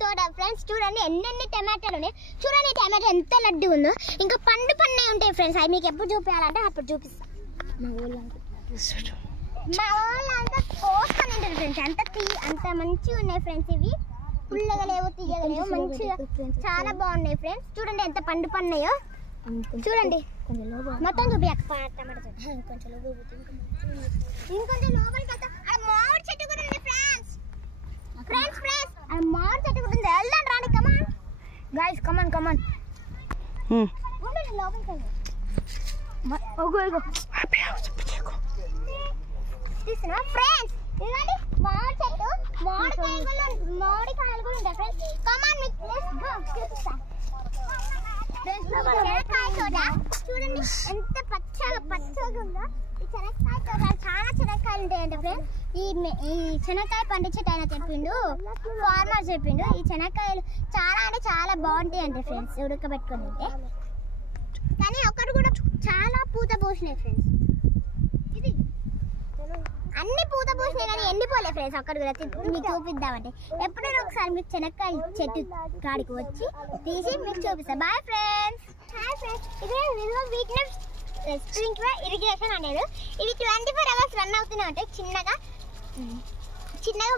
తోట ఫ్రెండ్స్. చూడండి ఎన్ని టమాటాలు ఉన్నాయి. చూడండి టమాటా ఎంత లడ్డు ఉందో. ఇంకా పండు ఉంటాయి ఫ్రెండ్స్. అవి మీకు ఎప్పుడు చూపించాలంటే అప్పుడు చూపిస్తాను. మా వాళ్ళంతా కోసుకొని తింటారు ఫ్రెండ్స్. అంత మంచిగా ఉన్నాయి ఫ్రెండ్స్. ఇవి పుల్లగా లేవు, తీయగా లేవు, మంచిగా చాలా బాగున్నాయి ఫ్రెండ్స్. చూడండి ఎంత పండున్నాయో చూడండి. మొత్తం చూపించక టమాటా ఇంకొంచెం లోపలికి వెళ్తాం. మామిడి చెట్టు కూడా ఉంది ఫ్రెండ్స్. మామిడి చెట్టు కూడా ఉంది. వెళ్దాం రాండి. కమాన్ గైస్, కమాన్ లోపలికి వెళ్దాం. తీస్తున్నా ఫ్రెండ్స్. ఇదిగోండి మామిడి చెట్టు. మామిడికాయలు కూడా ఉంటాయి ఫ్రెండ్స్. కమాన్ చూపిస్తా. శనక్కాయ తోట చూడండి ఎంత పచ్చగా ఉందో. ఈ శనక్కాయ తోట చాలా శనక్కాయలు ఉంటాయంట ఫ్రెండ్స్. ఈ శనక్కాయ పండించేట ఆయన చెప్పిండు, ఫార్మర్ చెప్పిండు. ఈ శనక్కాయలు చాలా అంటే చాలా బాగుంటాయి అంటే ఫ్రెండ్స్, ఉడకబెట్టుకొని తింటే. కానీ ఒకటి కూడా చాలా పూత పోసినాయి ఫ్రెండ్స్. ఇది అన్ని పూత పోసినాయి కానీ ఎండిపోలే ఫ్రెండ్స్. ఒక్కటి కూడా మీకు చూపిద్దామంటే ఎప్పుడైనా ఒకసారి మీకు శనక్కాయ చెట్టు కాడికి వచ్చి తీసి మీకు చూపిస్తాను. Bye friends. ఇదే వీటిని స్ప్రింక్లర్ ఇరిగేషన్ అనేది. ఇవి 24 hours రన్ అవుతూనే ఉంటాయి. చిన్నగా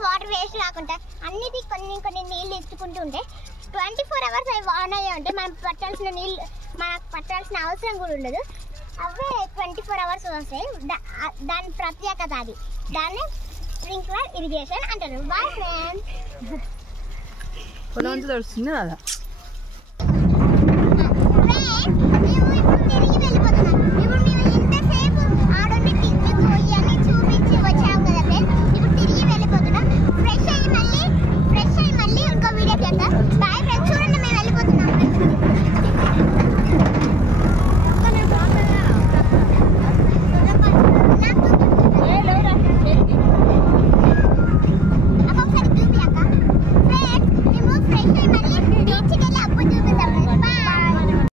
వాటర్ వేస్ట్ కాకుండా అన్నిటి కొన్ని నీళ్ళు ఇచ్చుకుంటూ ఉంటాయి. 24 hours అవి ఆన్ అయ్యే ఉంటాయి. మనకు పట్టాల్సిన అవసరం కూడా ఉండదు. అవే 24 hours వస్తాయి. దాని ప్రత్యేకత అది. దాన్ని స్ప్రింక్లర్ ఇరిగేషన్ అంటారు. Bye friends.